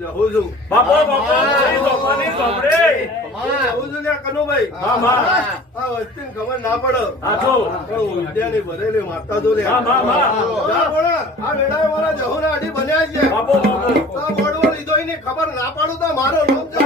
જહું છું બાપો સોપાની સોપડે જહું છું લ્યા કનુભાઈ. આ વસ્તીને ખબર ના પડે. ઉદ્યાની ભરેલી માતા જો લ્યા. જા બોલા, આ વેળાએ મારા જહુના અઢી બન્યા છે. બાપો તો બોડવો લીધો એની ખબર ના પાડું તો મારો નામ છે.